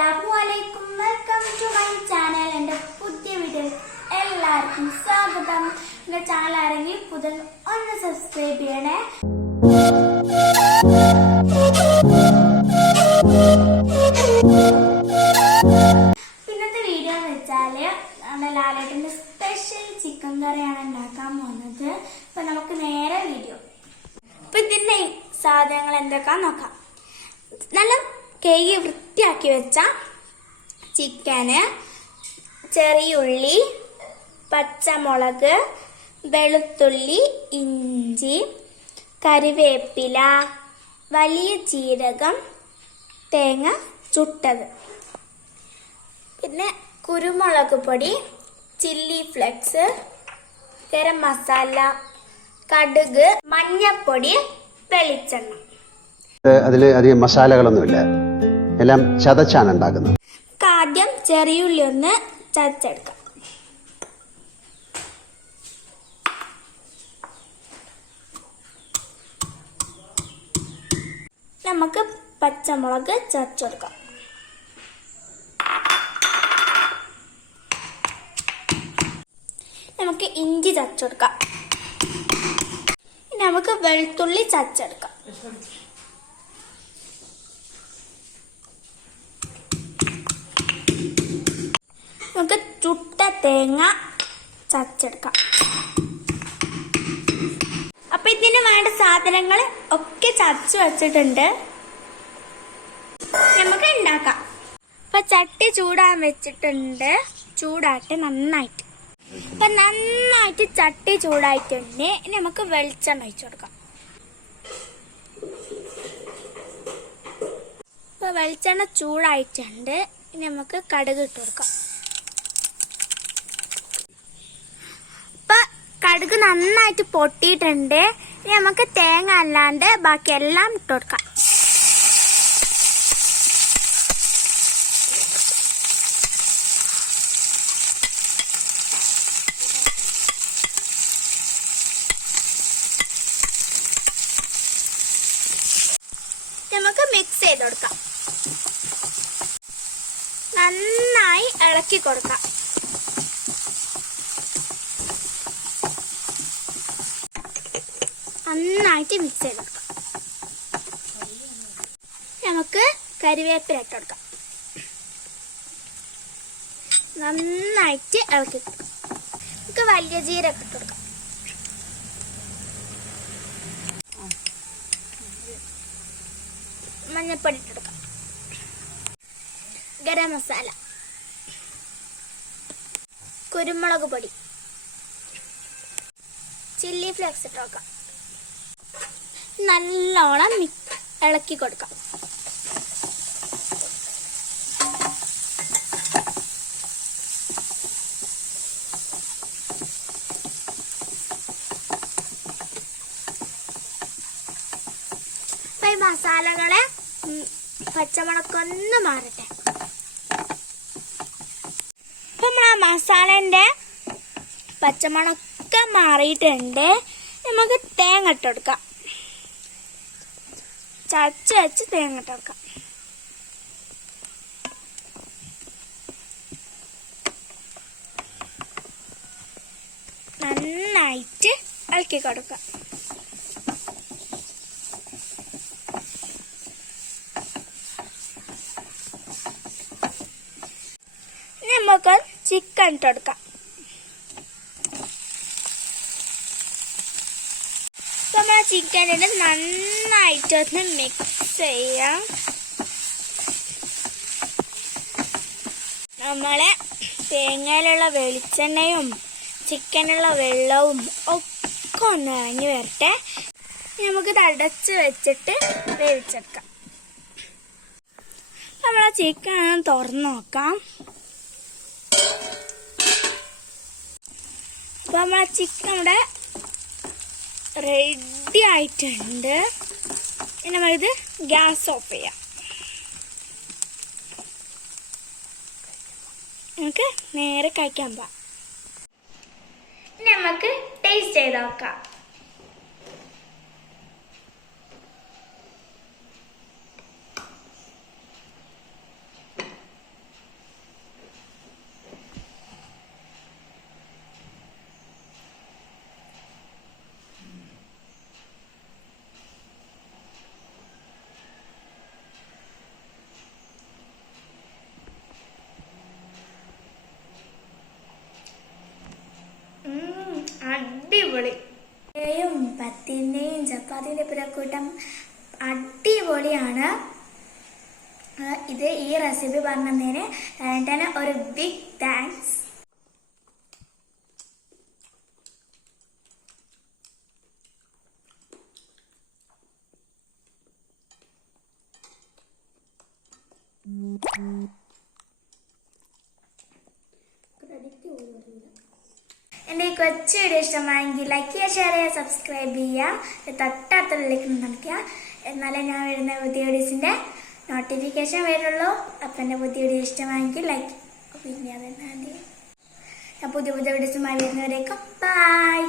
Assalamualaikum, welcome to my channel. എൻ്റെ പുതിയ വീഡിയോയിൽ എല്ലാവർക്കും സ്വാഗതം. എൻ്റെ ചാനൽ ആരെങ്കിൽ പുതിയ ഒന്ന് സബ്സ്ക്രൈബ് ചെയ്യണേ. ഇന്നത്തെ വീഡിയോ എന്ന് വെച്ചാൽ ലാലേട്ടൻ്റെ സ്പെഷ്യൽ ചിക്കൻ കറിയാണ് ഉണ്ടാക്കാൻ പോകുന്നത്. അപ്പം നമുക്ക് നേരെ വീഡിയോ. അപ്പം ഇതിൻ്റെ സാധനങ്ങൾ എന്തൊക്കെയാണെന്ന് നോക്കാം. നല്ല കഴുകി വൃത്തിയാക്കി വെച്ച ചിക്കന്, ചെറിയ ഉള്ളി, പച്ചമുളക്, വെളുത്തുള്ളി, ഇഞ്ചി, കറിവേപ്പില, വലിയ ജീരകം, തേങ്ങ ചുട്ടത്, പിന്നെ കുരുമുളക് പൊടി, ചില്ലി ഫ്ലെക്സ്, ഗരം മസാല, കടുക്, മഞ്ഞപ്പൊടി, വെളിച്ചെണ്ണ. അതിൽ അധികം മസാലകളൊന്നുമില്ല, എല്ലാം ചതച്ചാണ് ഉണ്ടാക്കുന്നത്. ആദ്യം ചെറിയുള്ളി ഒന്ന് ചതച്ചെടുക്കാം. നമുക്ക് പച്ചമുളക് ചതച്ചെടുക്കാം. നമുക്ക് ഇഞ്ചി ചതച്ചെടുക്കാം. നമുക്ക് വെളുത്തുള്ളി ചതച്ചെടുക്കാം. നമുക്ക് ചുട്ട തേങ്ങ ചതച്ചെടുക്കാം. അപ്പൊ ഇതിന് വേണ്ട സാധനങ്ങൾ ഒക്കെ ചതച്ച് വെച്ചിട്ടുണ്ട്, നമുക്ക് ഉണ്ടാക്കാം. അപ്പൊ ചട്ടി ചൂടാൻ വെച്ചിട്ടുണ്ട്, ചൂടാട്ടെ നന്നായിട്ട്. അപ്പൊ നന്നായിട്ട് ചട്ടി ചൂടായിട്ടുണ്ട്. ഇനി നമുക്ക് വെളിച്ചെണ്ണ ഒഴിച്ചു കൊടുക്കാം. അപ്പൊ വെളിച്ചെണ്ണ ചൂടായിട്ടുണ്ട്. ഇനി നമുക്ക് കടുക് ഇട്ട് കൊടുക്കാം. കടുക് നന്നായിട്ട് പൊട്ടിയിട്ടുണ്ട്. ഇനി നമുക്ക് തേങ്ങ അല്ലാണ്ട് ബാക്കി എല്ലാം ഇട്ട് കൊടുക്കാം. നമുക്ക് മിക്സ് ചെയ്ത് കൊടുക്കാം. നന്നായി ഇളക്കി കൊടുക്കാം. നന്നായിട്ട് മിക്സ് ചെയ്ത് കൊടുക്കാം. നമുക്ക് കറിവേപ്പില ഇട്ട് കൊടുക്കാം. നന്നായിട്ട് ഇളക്കി കൊടുക്കാം. നമുക്ക് വലിയ ജീരകം ഇട്ട് കൊടുക്കാം. മഞ്ഞപ്പൊടി ഇട്ട് കൊടുക്കാം. ഗരം മസാല, കുരുമുളക് പൊടി, ചില്ലി ഫ്ലേക്സ് ഇട്ട് കൊടുക്കാം. നല്ലോണം ഇളക്കി കൊടുക്കാം. ഈ മസാലകളെ പച്ചമുളകൊന്ന് മാറട്ടെ. ഇപ്പൊ നമ്മൾ ആ മസാലന്റെ പച്ചമുളകൊക്കെ മാറിയിട്ടുണ്ട്. നമുക്ക് തേങ്ങ ഇട്ട് കൊടുക്കാം. ചതച്ച് വെച്ച് തേങ്ങ ഇട്ട് കൊടുക്കാം. നന്നായിട്ട് ഇളക്കി കൊടുക്കാം. നമുക്ക് ചിക്കൻ ഇട്ട് കൊടുക്കാം. നമ്മളെ ചിക്കനിന് നന്നായിട്ടൊന്ന് മിക്സ് ചെയ്യാം. നമ്മളെ തേങ്ങയിലുള്ള വെളിച്ചെണ്ണയും ചിക്കനുള്ള വെള്ളവും ഒക്കെ ഒന്ന് ഇറങ്ങി വരട്ടെ. നമുക്ക് അടച്ച് വെച്ചിട്ട് വേവിച്ചെടുക്കാം. നമ്മളെ ചിക്കൻ തുറന്നു നോക്കാം. അപ്പൊ നമ്മളെ ചിക്കൻ ഇവിടെ റെഡി ആയിട്ടുണ്ട്. ഇനി നമ്മളിത് ഗ്യാസ് ഓഫ് ചെയ്യാം. നമുക്ക് നേരെ കഴിക്കാൻ പോവാം. നമുക്ക് ടേസ്റ്റ് ചെയ്ത് നോക്കാം. പരിപ്പുരക്കൂട്ടം അടിപൊളിയാണ്. ഇത് ഈ റെസിപ്പി പറഞ്ഞതിന് ഏട്ടന് ഒരു ബിഗ് താങ്ക്സ്. എൻ്റെ ഈ കൊച്ചു വീഡിയോ ഇഷ്ടമായെങ്കിൽ ലൈക്ക് ചെയ്യുക, ഷെയർ ചെയ്യുക, സബ്സ്ക്രൈബ് ചെയ്യുക, തൊട്ടടുത്തുള്ള ലൈക്ക് നൽകുക. എന്നാലേ ഞാൻ വരുന്ന പുതിയ വീഡിയോസിൻ്റെ നോട്ടിഫിക്കേഷൻ വരുള്ളൂ. അപ്പം എൻ്റെ പുതിയ വീഡിയോ ഇഷ്ടമായെങ്കിൽ ലൈക്ക്. പിന്നെ അതെന്നാ ഞാൻ പുതിയ വീഡിയോസുമായി വരുന്നവരേക്കും ബൈ.